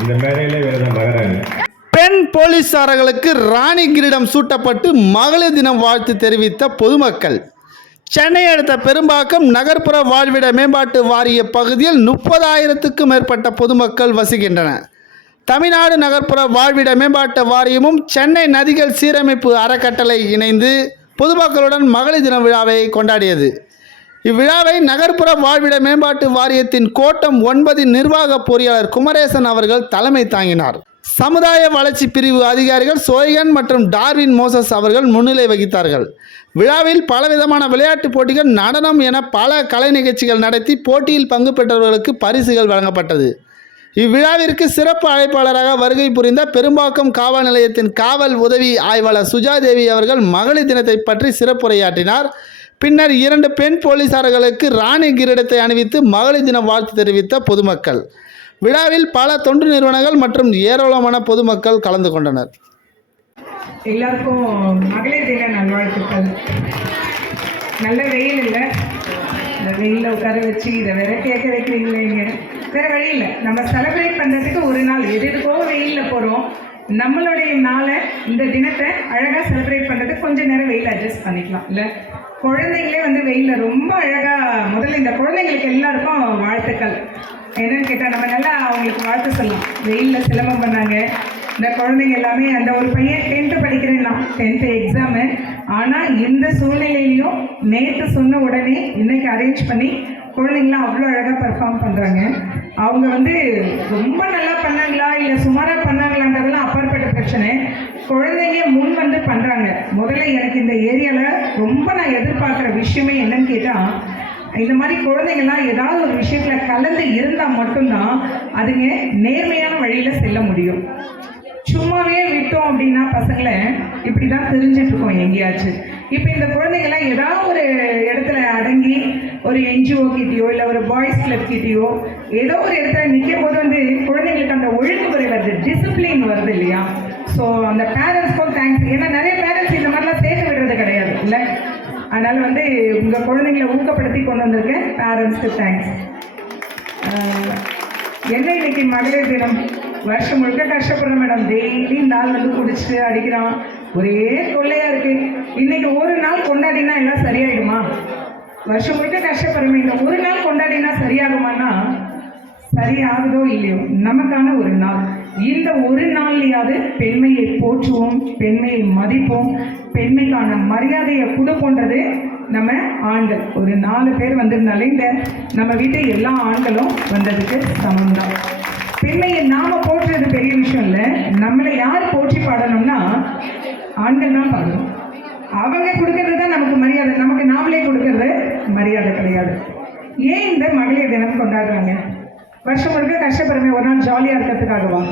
இந்த மேடையில விரதம் மகாராணி பெண் போலீசாரர்களுக்கு ராணி கிரீடம் சூட்டப்பட்டு மகளிர் தினம் வாழ்த்து தெரிவித்த பொதுமக்கள். சென்னை அடுத்த பெரும்பாக்கம் நகர்ப்புற வாழ்விட மேம்பாட்டு வாரிய பகுதியில் முப்பதாயிரத்துக்கும் மேற்பட்ட பொதுமக்கள் வசிக்கின்றன தமிழ்நாடு நகர்ப்புற வாழ்விட மேம்பாட்டு வாரியமும் சென்னை நதிகள் சீரமைப்பு அறக்கட்டளை இணைந்து பொதுமக்களுடன் மகளிர் தின விழாவை கொண்டாடியது. இவ்விழாவை நகர்ப்புற வாழ்விட மேம்பாட்டு வாரியத்தின் கோட்டம் ஒன்பதின் நிர்வாக பொறியாளர் குமரேசன் அவர்கள் தலைமை தாங்கினார். சமுதாய வளர்ச்சி பிரிவு அதிகாரிகள் சோயகன் மற்றும் டார்வின் மோசஸ் அவர்கள் முன்னிலை வகித்தார்கள். விழாவில் பலவிதமான விளையாட்டுப் போட்டிகள் நடனம் என பல கலை நிகழ்ச்சிகள் நடத்தி போட்டியில் பங்கு பெற்றவர்களுக்கு பரிசுகள் வழங்கப்பட்டது. இவ்விழாவிற்கு சிறப்பு அழைப்பாளராக வருகை புரிந்த பெரும்பாக்கம் காவல் நிலையத்தின் காவல் உதவி ஆய்வாளர் சுஜாதேவி அவர்கள் மகளிர் தினத்தை பற்றி சிறப்புரையாற்றினார். பின்னர் இரண்டு பெண் போலீசார்களுக்கு ராணி கிரீடத்தை அணிவித்து மகளிர் தின வாழ்த்து தெரிவித்த பொதுமக்கள். விழாவில் பல தொண்டு நிறுவனங்கள் மற்றும் ஏராளமான பொதுமக்கள் கலந்து கொண்டனர். எல்லாருக்கும் மகளிர் தின நல்வாழ்த்துக்கள். நல்ல வெயில் இல்லை. இந்த வெயிலில் உட்கார வச்சு இதை வேற கேட்க வைக்கிறீங்களே வேற வழி இல்லை. நம்ம செலிப்ரேட் பண்ணுறதுக்கு ஒரு நாள் எதுக்கோ வெயிலில் போகிறோம் நம்மளுடைய நாளை இந்த தினத்தை அழகாக செலிப்ரேட் பண்ணுறதுக்கு கொஞ்சம் நேரம் வெயில் அட்ஜஸ்ட் பண்ணிக்கலாம். இல்லை குழந்தைங்களே வந்து வெயிலில் ரொம்ப அழகாக முதல்ல இந்த குழந்தைங்களுக்கு எல்லாருக்கும் வாழ்த்துக்கள். என்னன்னு கேட்டால் நம்ம நல்லா அவங்களுக்கு வாழ்த்து சொல்லலாம். வெயிலில் சிலம்பம் பண்ணாங்க. இந்த குழந்தைங்க எல்லாமே அந்த ஒரு பையன் டென்த்து படிக்கிறேன்னா டென்த்து எக்ஸாமு ஆனால் இந்த சூழ்நிலையிலையும் நேற்று சொன்ன உடனே இன்னைக்கு அரேஞ்ச் பண்ணி குழந்தைங்களாம் அவ்வளோ அழகாக பர்ஃபார்ம் பண்ணுறாங்க அவங்க வந்து ரொம்ப நல்லா பண்ணாங்களா? இல்லை சுமாராக பண்ணாங்களான்றதெல்லாம் அப்பாற்பட்ட பிரச்சனை. குழந்தைங்க முன் வந்து பண்ணுறாங்க முதல்ல எனக்கு இந்த ஏரியாவில் ரொம்ப நான் எதிர்பார்க்குற விஷயமே என்னன்னு கேட்டால் இந்த மாதிரி குழந்தைங்கள்லாம் ஏதாவது ஒரு விஷயத்தில் கலந்து இருந்தால் மட்டும்தான் அதுங்க நேர்மையான வழியில் செல்ல முடியும். சும்மாவே விட்டோம் அப்படின்னா பசங்களை இப்படி தான் தெரிஞ்சிட்ருக்கோம் எங்கேயாச்சும். இப்போ இந்த குழந்தைங்கள்லாம் ஏதாவது ஒரு இடத்துல அடங்கி ஒரு என்ஜிஓ கிட்டேயோ இல்லை ஒரு பாய்ஸ் கிளப் கிட்டேயோ ஏதோ ஒரு இடத்துல நிற்கும் போது வந்து குழந்தைங்களுக்கு அந்த ஒழுங்குமுறை வருது டிசிப்ளின் வருது இல்லையா? ஸோ அந்த பேரண்ட்ஸ்க்கும் தேங்க்ஸ் ஏன்னா நிறைய பேரண்ட்ஸ் இந்த மாதிரிலாம் சேர்த்து விடுறது கிடையாது இல்லை? அதனால் வந்து உங்கள் குழந்தைங்களை ஊக்கப்படுத்தி கொண்டு வந்திருக்கேன். பேரண்ட்ஸ்க்கு தேங்க்ஸ் என்ன இன்னைக்கு மகளிர் தினம்? வருஷம் முழுக்க கஷ்டப்படுறோம் மேடம். டெய்லி நாள் வந்து குடிச்சிட்டு அடிக்கிறான். ஒரே கொள்ளையா இருக்கு. இன்னைக்கு ஒரு நாள் கொண்டாடினா எல்லாம் சரியாயிடுமா? வருஷம் முழுக்க கஷ்டப்படுறோம் இந்த ஒரு நாள் கொண்டாடினா சரியாகுமானா சரியாகுதோ இல்லையோ நமக்கான ஒரு நாள். இந்த ஒரு நாள்லையாவது பெண்மையை போற்றுவோம் பெண்மையை மதிப்போம் பெண்மைக்கான மரியாதையை கொடுப்போன்றது நம்ம ஆண்கள். ஒரு நாலு பேர் வந்திருந்தாலே இந்த நம்ம வீட்டு எல்லா ஆண்களும் வந்ததுக்கு சமம் தான் பெண்மையை நாம போற்றுறது பெரிய விஷயம் இல்லை. நம்மளை யார் போற்றி பாடணும்னா ஆண்கள் தான் பாடணும் அவங்க கொடுக்கறது தான் நமக்கு மரியாதை. நமக்கு நாமளே கொடுக்கறது மரியாதை கிடையாது. ஏன் இந்த மகளிர் தினம் கொண்டாடுறாங்க? வருஷம் முழுக்க கஷ்டப்படுமே ஒரு நாள் ஜாலியாக இருக்கிறதுக்காகவா?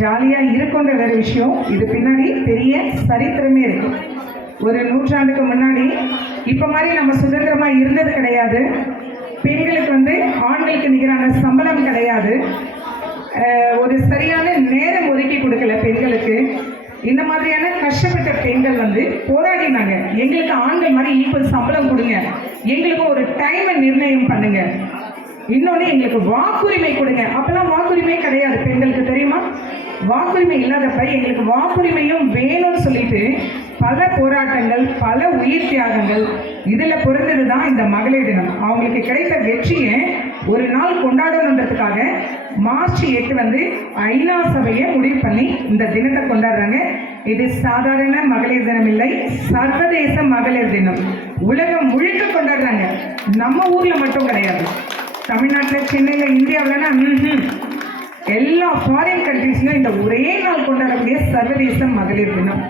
ஜாலியாக இருக்குன்ற வேறு விஷயம். இது பின்னாடி பெரிய சரித்திரமே இருக்கு. ஒரு நூற்றாண்டுக்கு முன்னாடி இப்போ மாதிரி நம்ம சுதந்திரமாக இருந்தது கிடையாது. பெண்களுக்கு வந்து ஆண்களுக்கு நிகரான சம்பளம் கிடையாது. ஒரு சரியான நேரம் ஒதுக்கி கொடுக்கல பெண்களுக்கு. இந்த மாதிரியான கஷ்டப்பட்ட பெண்கள் வந்து போராடினாங்க. எங்களுக்கு ஆண்கள் மாதிரி ஈக்குவல் சம்பளம் கொடுங்க. எங்களுக்கு ஒரு டைமை நிர்ணயம் பண்ணுங்க. இன்னொன்று எங்களுக்கு வாக்குரிமை கொடுங்க. அப்பெல்லாம் வாக்குரிமை கிடையாது. பெண்களுக்கு தெரியுமா? வாக்குரிமை இல்லாதப்ப எங்களுக்கு வாக்குரிமையும் வேணும்னு சொல்லிட்டு பல போராட்டங்கள் பல உயிர் தியாகங்கள் இதில் பொறுத்தது தான் இந்த மகளிர் தினம். அவங்களுக்கு கிடைத்த வெற்றியை ஒரு நாள் கொண்டாடணுன்றதுக்காக மார்ச் எட்டு வந்து ஐநா சபையை முடிவு பண்ணி இந்த தினத்தை கொண்டாடுறாங்க. இது சாதாரண மகளிர் தினம் இல்லை சர்வதேச மகளிர் தினம். உலகம் முழுக்க கொண்டாடுறாங்க. நம்ம ஊர்ல மட்டும் கிடையாது. தமிழ்நாட்டில் சென்னையில் இந்தியாவில்னா எல்லா ஃபாரின் கண்ட்ரீஸ்லையும் இந்த ஒரே நாள் கொண்டாடக்கூடிய சர்வதேச மகளிர் தினம்.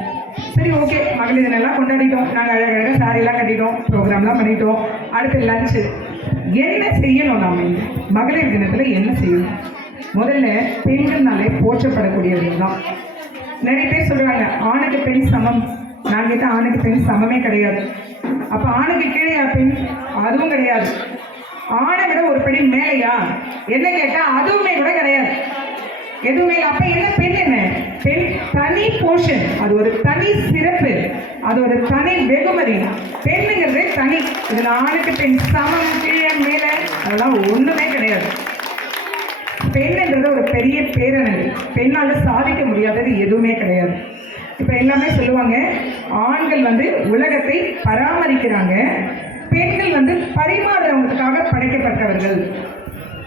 சரி ஓகே மகளிர் தினம்லாம் கொண்டாடிட்டோம். நாங்கள் அழகழக சாரியெல்லாம் கட்டிட்டோம் ப்ரோக்ராம்லாம் பண்ணிட்டோம். அடுத்து லஞ்சு என்ன செய்யணும் நாம் மகளிர் தினத்தில் என்ன செய்யணும்? முதல்ல பெண்கள்னாலே போற்றப்படக்கூடியது தான் நிறைய பேர் சொல்கிறாங்க ஆணுக்கு பெண் சமம். நான் கேட்ட ஆணுக்கு பெண் சமமே கிடையாது. அப்போ ஆணுக்கு கீழே பெண்? அதுவும் கிடையாது. ஆணை விட ஒரு பெண் மேலையா? என்ன கேட்டா அதுவுமே கூட கிடையாது. எதுவுமே இல்லை. அப்ப என்ன பெண் என்ன? பெண் தனி போர்ஷன் அது ஒரு தனி சிறப்பு அது ஒரு தனி வெகுமதி. பெண்ணுங்கிறது தனி. இதுல ஆணுக்கு பெண் சமம் கீழே மேலே அதெல்லாம் ஒண்ணுமே கிடையாது. பெண்ன்றது ஒரு பெரிய பேரனது. பெண்ணால் சாதிக்க முடியாதது எதுவுமே கிடையாது. இப்போ எல்லாமே சொல்லுவாங்க ஆண்கள் வந்து உலகத்தை பராமரிக்கிறாங்க பெண்கள் வந்து பரிமாறுறவங்களுக்காக படைக்கப்பட்டவர்கள்.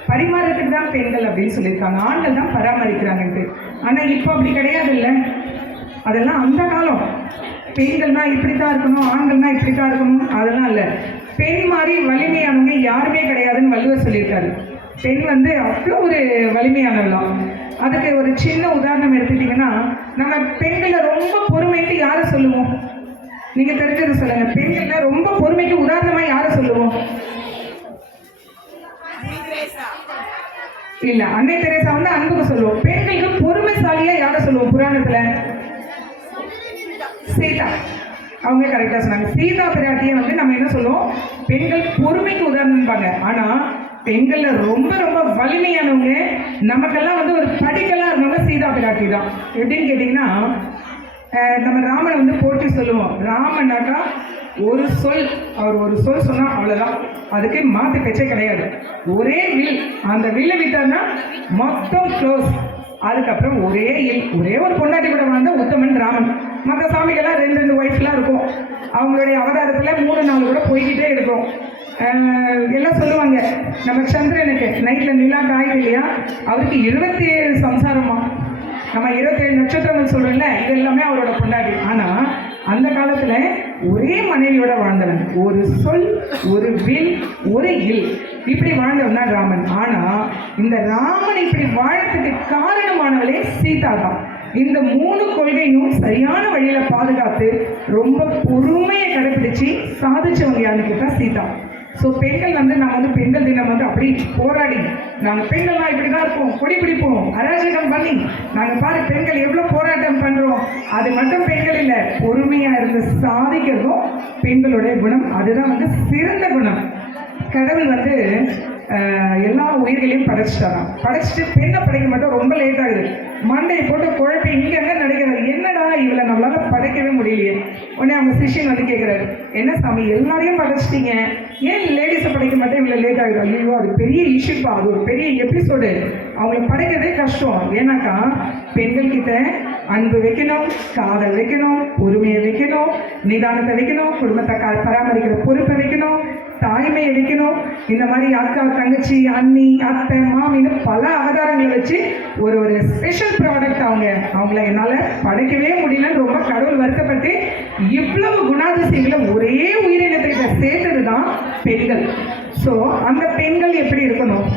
பரிமாறத்துக்கு தான் பெண்கள் அப்படின்னு சொல்லியிருக்காங்க. ஆண்கள் தான் பராமரிக்கிறாங்கன்ட்டு ஆனால் இப்போ அப்படி கிடையாது இல்லை அதெல்லாம் அந்த காலம். பெண்கள்னா இப்படி தான் இருக்கணும் ஆண்கள்னா இப்படி தான் இருக்கணும் அதெல்லாம் இல்லை. பெண் மாதிரி வலிமையானவங்க யாருமே கிடையாதுன்னு வள்ளுவர் சொல்லியிருக்காரு. பெண் வந்து அவ்வளோ ஒரு வலிமையானவளாம் அதுக்கு ஒரு சின்ன உதாரணம் எடுத்துக்கிட்டிங்கன்னா நம்ம பெண்களை ரொம்ப பொறுமைக்கு யாரை சொல்லுவோம்? நீங்கள் தெரிஞ்சது சொல்லுங்கள் பெண்களில் ரொம்ப பொறுமைக்கு உதாரணமா யாரை சொல்லுவோம்? இல்ல அன்னை தெரேசா வந்து அன்புக்கு சொல்லுவோம். பெண்களுக்கு பொறுமைசாலியா யாரை சொல்லுவோம் புராணத்துல? சீதா. அவங்க கரெக்டா சொன்னாங்க. சீதா பிராட்டியை வந்து நம்ம என்ன சொல்லுவோம்? பெண்கள் பொறுமைக்கு உதாரணம்பாங்க. ஆனா பெண்கள்ல ரொம்ப ரொம்ப வலிமையானவங்க நமக்கெல்லாம் வந்து ஒரு படிக்கலா இருந்தவங்க சீதா பிராட்டி தான். எப்படின்னு கேட்டிங்கன்னா நம்ம ராமனை வந்து போற்றி சொல்லுவோம். ராமனாக்கா ஒரு சொல். அவர் ஒரு சொல் சொன்னால் அவ்வளோதான் அதுக்கு மாற்று பேச்சே கிடையாது. ஒரே வில். அந்த வில்லை விட்டார்னா மொத்தம் க்ளோஸ் அதுக்கப்புறம் ஒரே இல் ஒரே ஒரு பொண்டாட்டி கூட வாழ்ந்த உத்தமன் ராமன். மற்ற சாமிகள்லாம் ரெண்டு ரெண்டு ஒய்ஃப்லாம் இருக்கும். அவங்களுடைய அவதாரத்தில் மூணு நாள் கூட போய்கிட்டே இருக்கும். எல்லாம் சொல்லுவாங்க. நம்ம சந்திரனுக்கு நைட்டில் நிலா காயுது இல்லையா அவருக்கு இருபத்தி ஏழு சம்சாரமா. நம்ம இருபத்தேழு நட்சத்திரங்கள் சொல்றோம்ல இது எல்லாமே அவரோட பொண்டாட்டி. ஆனா அந்த காலத்துல ஒரே மனைவியோட வாழ்ந்தவன். ஒரு சொல் ஒரு வில் ஒரு இல். இப்படி வாழ்ந்தவன் தான் ராமன். ஆனா இந்த ராமன் இப்படி வாழறதுக்கு காரணமானவளே சீதா தான். இந்த மூணு கொள்கையும் சரியான வழியில பாதுகாத்து ரொம்ப பொறுமையை கடைபிடிச்சு சாதிச்சவங்க யாருன்னு கேட்டா சீதா. ஸோ பெண்கள் வந்து நான் வந்து பெண்கள் தினம் வந்து அப்படி போராடி நாங்கள் பெண்கள்லாம் இப்படி தான் இருப்போம் கொடி பிடிப்போம் அராஜகம் பண்ணி நாங்கள் பாரு பெண்கள் எவ்வளோ போராட்டம் பண்ணுறோம் அது மட்டும் பெண்கள் இல்லை பொறுமையாக இருந்து சாதிக்கிறதும் பெண்களுடைய குணம். அதுதான் வந்து சிறந்த குணம். கடவுள் வந்து எல்லா உயிர்களையும் படைச்சிட்டாராம். படைச்சிட்டு பெண்ணை படைக்க மட்டும் ரொம்ப லேட் ஆகுது. மண்டையை போட்டு குழப்பி இங்கே என்ன என்னடா இவளை நம்மளால படைக்கவே முடியலையே. உடனே அவங்க சிஷ்யன் வந்து கேட்குறாரு என்ன சாமி எல்லாரையும் படைச்சிட்டீங்க? ஏன் லேடிஸை படைக்க மட்டும் இவ்வளோ லேட் ஆகுது. ஐயோ அது பெரிய இஷ்யூப்பா அது ஒரு பெரிய எபிசோடு அவங்கள படைக்கிறதே கஷ்டம். ஏன்னாக்கா பெண்கள் கிட்ட அன்பு வைக்கணும் காதல் வைக்கணும் பொறுமையை வைக்கணும் நிதானத்தை வைக்கணும் குடும்பத்தை பராமரிக்கிற பொறுப்பை வைக்கணும் தாய்மை எடுக்கணும் இந்த மாதிரி அக்கா தங்கச்சி அண்ணி அத்தை மாமின்னு பல அவதாரங்களை வச்சு ஒரு ஒரு ஸ்பெஷல் ப்ராடக்ட் அவங்க. அவங்கள என்னால் படைக்கவே முடியலன்னு ரொம்ப கடவுள் வருத்தப்பட்டு இவ்வளவு குணாதிசயங்களை ஒரே உயிரினத்தை சேர்த்தது தான் பெண்கள். ஸோ அந்த பெண்கள் எப்படி இருக்கணும்?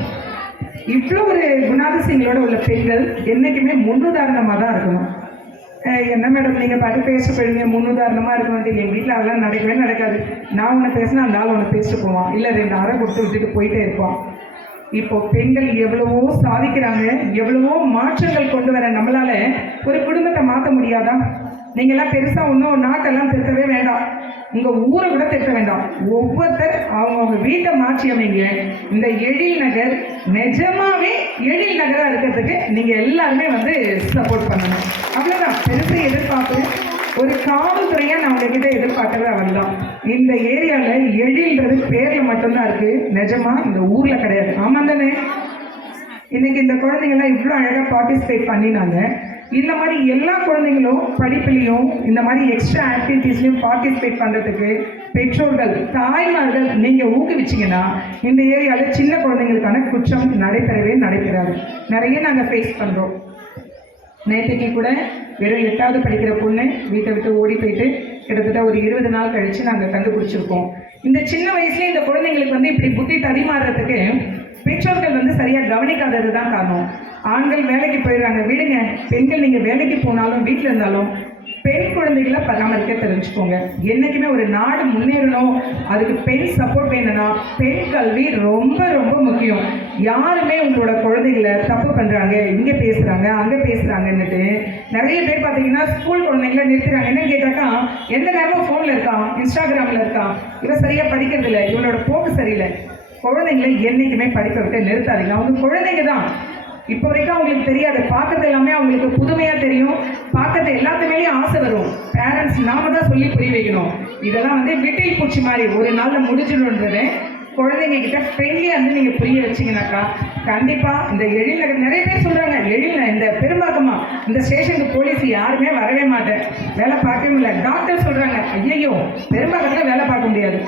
இவ்வளோ ஒரு குணாதிசயங்களோட உள்ள பெண்கள் என்றைக்குமே முன்னுதாரணமாக தான் இருக்கணும். என்ன மேடம் நீங்கள் பாட்டு பேசிட்டு போயிடுங்க முன்னுதாரணமாக இருக்க மாட்டீங்க எங்கள் வீட்டில் அதெல்லாம் நடக்கவே நடக்காது. நான் ஒன்று பேசினா அந்த ஆள் ஒன்று பேசிட்டு போவான். இல்லை ரெண்டு அரை கொடுத்து விட்டுட்டு போயிட்டே இருப்பான். இப்போ பெண்கள் எவ்வளவோ சாதிக்கிறாங்க. எவ்வளவோ மாற்றங்கள் கொண்டு வர நம்மளால ஒரு குடும்பத்தை மாற்ற முடியாதா? நீங்கள்லாம் பெருசா ஒன்றும் நாட்டெல்லாம் திருத்தவே வேண்டாம். உங்க ஊரை கூட திருத்த வேண்டாம். ஒவ்வொருத்தர் அவங்கவுங்க வீட்டை மாற்றி அமைங்க. இந்த எழில் நகர் நிஜமாவே எழில் நகரா இருக்கிறதுக்கு நீங்க எல்லாருமே வந்து சப்போர்ட் பண்ணணும். அவ்வளவுதான். பெருசு எதிர்பார்க்கணும் ஒரு காவல்துறையா நான் உங்ககிட்ட எதிர்பார்க்கறது அவர்தான் இந்த ஏரியால எழில்ன்றது பேர்ல மட்டும்தான் இருக்கு. நிஜமா இந்த ஊர்ல கிடையாது. ஆமா தானே? இன்னைக்கு இந்த குழந்தைங்கலாம் இவ்வளோ அழகாக பார்ட்டிசிபேட் பண்ணினாங்க. இந்த மாதிரி எல்லா குழந்தைங்களும் படிப்புலையும் இந்த மாதிரி எக்ஸ்ட்ரா ஆக்டிவிட்டீஸ்லையும் பார்ட்டிசிபேட் பண்ணுறதுக்கு பெற்றோர்கள் தாய்மார்கள் நீங்கள் ஊக்குவிச்சிங்கன்னா இந்த ஏரியாவில் சின்ன குழந்தைங்களுக்கான குற்றம் நடைபெறவே நடைபெறாது. நிறைய நாங்கள் ஃபேஸ் பண்ணுறோம் நேற்றுக்கு கூட வெறும் எட்டாவது படிக்கிற பொண்ணு வீட்டை விட்டு ஓடி போயிட்டு கிட்டத்தட்ட ஒரு இருபது நாள் கழித்து நாங்கள் கண்டுபிடிச்சிருக்கோம். இந்த சின்ன வயசுலேயே இந்த குழந்தைங்களுக்கு வந்து இப்படி புத்தி தடிமாறுறதுக்கு பெற்றோர்கள் வந்து சரியாக கவனிக்காதது தான் காரணம். ஆண்கள் வேலைக்கு போயிடுறாங்க. விடுங்க. பெண்கள் நீங்கள் வேலைக்கு போனாலும் வீட்டில் இருந்தாலும் பெண் குழந்தைகளை பராமரிக்க தெரிஞ்சுக்கோங்க. என்னைக்குமே ஒரு நாடு முன்னேறணும். அதுக்கு பெண் சப்போர்ட் வேணும்னா பெண் கல்வி ரொம்ப ரொம்ப முக்கியம். யாருமே உங்களோட குழந்தைகளை தப்பு பண்ணுறாங்க இங்கே பேசுகிறாங்க அங்கே பேசுகிறாங்கன்னுட்டு நிறைய பேர் பார்த்தீங்கன்னா ஸ்கூல் குழந்தைங்கள நிறுத்துறாங்க. என்ன கேட்டாக்கா எந்த நேரமும் ஃபோனில் இருக்கான் இன்ஸ்டாகிராமில் இருக்கான். இவன் சரியாக படிக்கிறது இல்லை இவனோட போக்கு சரியில்லை. குழந்தைங்களை என்றைக்குமே படிக்க விட்டு நிறுத்தாதீங்க. அவங்க குழந்தைங்க தான். இப்போ வரைக்கும் அவங்களுக்கு தெரியாது. பார்க்கறது எல்லாமே அவங்களுக்கு புதுமையா தெரியும். பார்க்கறது எல்லாத்துமேலேயும் ஆசை வரும். பேரண்ட்ஸ் நாம தான் சொல்லி புரிய வைக்கணும். இதெல்லாம் வந்து விட்டை பூச்சி மாதிரி ஒரு நாளில் முடிஞ்சிடும்ன்றது குழந்தைங்க கிட்ட ஃப்ரெண்ட்லியாக வந்து நீங்கள் புரிய வச்சீங்கன்னாக்கா கண்டிப்பாக இந்த எழில் நகர் நிறைய பேர் சொல்கிறாங்க எழில் இந்த பெரும்பாக்கமா இந்த ஸ்டேஷனுக்கு போலீஸ் யாருமே வரவே மாட்டேன். வேலை பார்க்கவே முடியல. டாக்டர் சொல்கிறாங்க ஐயையோ பெரும்பாக்கத்தில் வேலை பார்க்க முடியாது.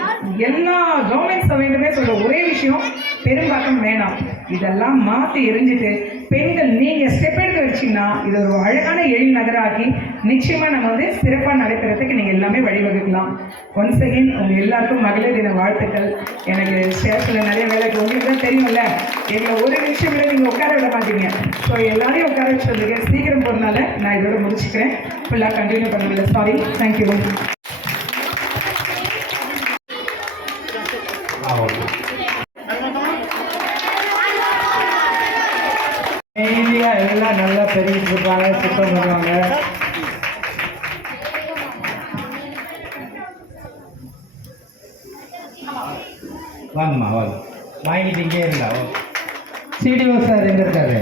எல்லா கவர்மெண்ட் சர்வெண்ட்டுமே சொல்கிற ஒரே விஷயம் பெரும்பாக்கம் வேணாம். இதெல்லாம் மாற்றி எரிஞ்சிட்டு பெண்கள் நீங்கள் ஸ்டெப் எடுத்து வச்சீங்கன்னா இது ஒரு அழகான எழில் நகராகி நிச்சயமாக நம்ம வந்து சிறப்பாக நடக்கிறதுக்கு நீங்கள் எல்லாமே வழிவகுக்கலாம். ஒன்ஸ் அகெயின் உங்கள் எல்லாருக்கும் மகளிர் தின வாழ்த்துக்கள். எனக்கு ஸ்டேஷனில் நிறைய வேலைக்கு உங்களுக்கு தான் தெரியும்ல எங்களை ஒரு நிமிஷம் கூட நீங்கள் உட்கார விட மாட்டீங்க. ஸோ எல்லாரையும் உட்கார வச்சுருந்தீங்க சீக்கிரம் போகிறனால நான் இதோட முடிச்சுக்கிறேன். ஃபுல்லாக கண்டினியூ பண்ணல சாரி தேங்க்யூ ஆ எல்லாம் நல்லா பெருகிட்டு இருப்பாங்க சுத்தம் பண்ணுவாங்க. வாங்கம்மா வாங்க வாங்கிட்டு இங்கே இருந்தா சிடிஓ சார் எங்கே இருக்காரு?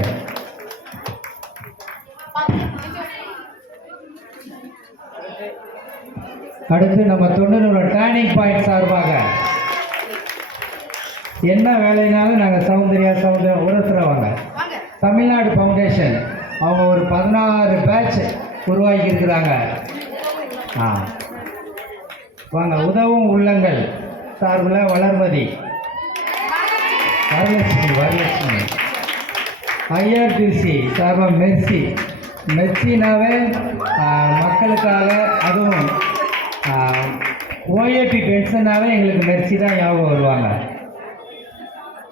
அடுத்து நம்ம தொண்ணூறு டேர்னிங் பாயிண்ட் சார்பாக என்ன வேலைனாலும் நாங்கள் சௌந்தர்யா சௌந்தர்யா வாங்க. தமிழ்நாடு ஃபவுண்டேஷன் அவங்க ஒரு பதினாறு பேட்ச் உருவாக்கி இருக்கிறாங்க ஆ. வாங்க உதவும் உள்ளங்கள் சார்பில் வளர்மதி. வரலட்சுமி வரலட்சுமி. ஐஆர்டிசி சார்பாக மெர்சி. மெர்சினாவே மக்களுக்காக அதுவும் ஓஏபி பென்ஷனாவே எங்களுக்கு மெர்சி தான் ஞாபகம் வருவாங்க.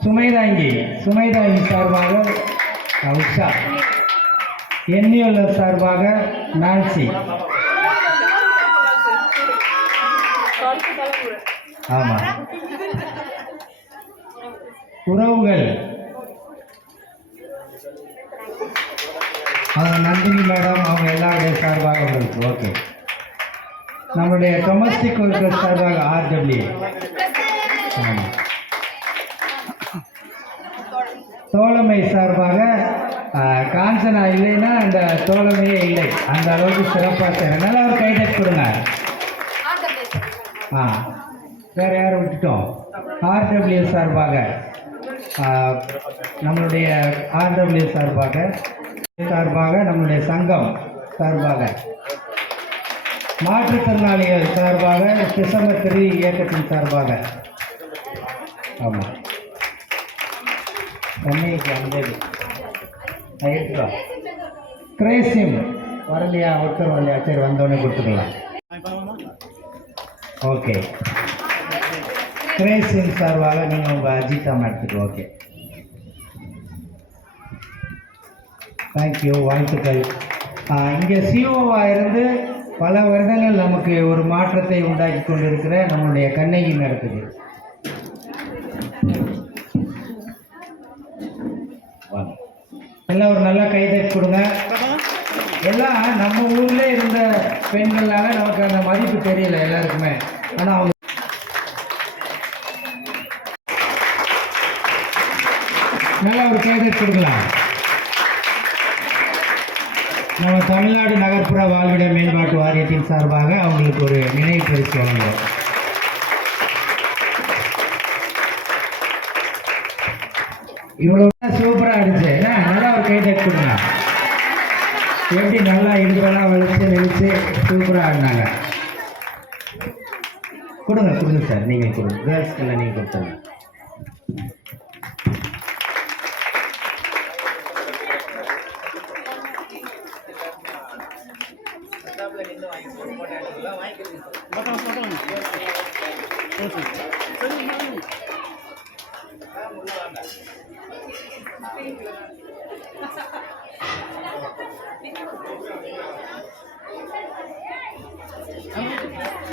சுமைதாங்கி சுமைதாங்கி சார்பாக உஷா என்யூஎல் சார்பாக நான்சி. ஆமாம் உறவுகள். நந்தினி மேடம் அவங்க எல்லாருடைய சார்பாக உங்களுக்கு ஓகே. நம்மளுடைய டொமஸ்டிக் ஒர்க்கர் சார்பாக ஆர்டபிள்யூ ஆமாம் தோழமை சார்பாக காஞ்சனா இல்லைன்னா அந்த தோழமையே இல்லை. அந்த அளவுக்கு சிறப்பாக செய்யறதுனால அவர் கைதட் கொடுங்க. ஆ வேறு யாரும் விட்டுட்டோம்? ஆர்டபிள்யூ சார்பாக. நம்மளுடைய ஆர்டபிள்யூ சார்பாக சார்பாக நம்மளுடைய சங்கம் சார்பாக. மாற்றுத்திறனாளிகள் சார்பாக டிசம்பர் திரு இயக்கத்தின் சார்பாக. ஆமாம் சென்னைக்கு வந்தது எடுத்துக்கோ கிரேசிம் வரலையா? ஒருத்தர் வரலையா? சரி வந்தோடனே கொடுத்துக்கலாம். ஓகே. கிரேசிம் சார்பாக நீங்கள் உங்கள் அஜிதாமா எடுத்துக்கோ ஓகே. தேங்க்யூ வாழ்த்துக்கள். இங்கே சிஓவாக இருந்து பல வருடங்கள் நமக்கு ஒரு மாற்றத்தை உண்டாக்கி கொண்டிருக்கிற நம்மளுடைய கண்ணகி நடக்குது எல்லாம் ஒரு நல்ல கைதட்டு கொடுங்க. எல்லாம் நம்ம ஊர்ல இருந்த பெண்கள்னால நமக்கு அந்த மதிப்பு தெரியல எல்லாருக்குமே. ஆனால் அவங்க நல்லா ஒரு கைதட்டு கொடுக்கலாம். நம்ம தமிழ்நாடு நகர்ப்புற வாழ்விட மேம்பாட்டு வாரியத்தின் சார்பாக அவங்களுக்கு ஒரு நினைவு பரிசு வழங்குவோம். இவ்வளோ சூப்பராக இருந்துச்சு கை தட்டு எப்படி நல்லா இடுப்பெல்லாம் வலிச்சு நெளிச்சு சூப்பராக இருந்தாங்க. கொடுங்க கொடுங்க சார். நீங்கள் கொடுங்க. கேர்ள்ஸ்க்கெல்லாம் நீங்கள் கொடுத்துருங்க Thank you.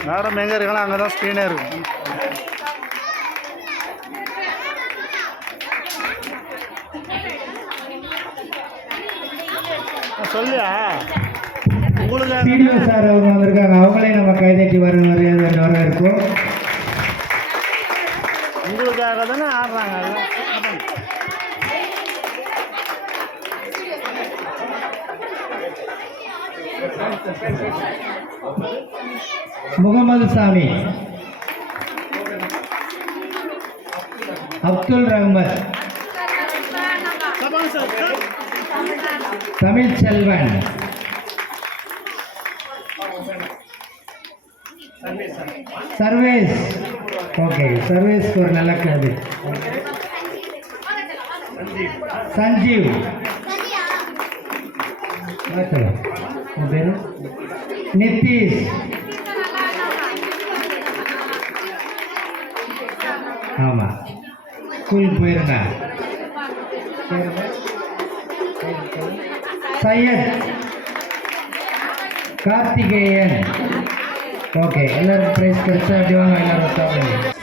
மேடம் எங்கே இருக்கலாம்? அங்கே தான் ஸ்க்ரீனே இருக்கும். சொல்லியா? உங்களுக்கு? சார் அவங்க வந்திருக்காங்க. அவங்களே நம்ம கைதட்டி வர வர வர இருக்கும் உங்களுக்காக தானே ஆடுறாங்க முகமது சாமி அப்துல் ரஹ்மத் தமிழ் செல்வன் சர்வேஸ் ஓகே சர்வேஸ்க்கு ஒரு நல்ல கேள்வி சஞ்சீவ் பார்த்துக்கோ. உன் பேரு நித்தீஷ் ஆமாம் ஸ்கூலுக்கு போயிருங்க சையத். கார்த்திகேயன். ஓகே எல்லாரும் ப்ரைஸ் கிடைச்சா அப்படி வாங்க எல்லாரும்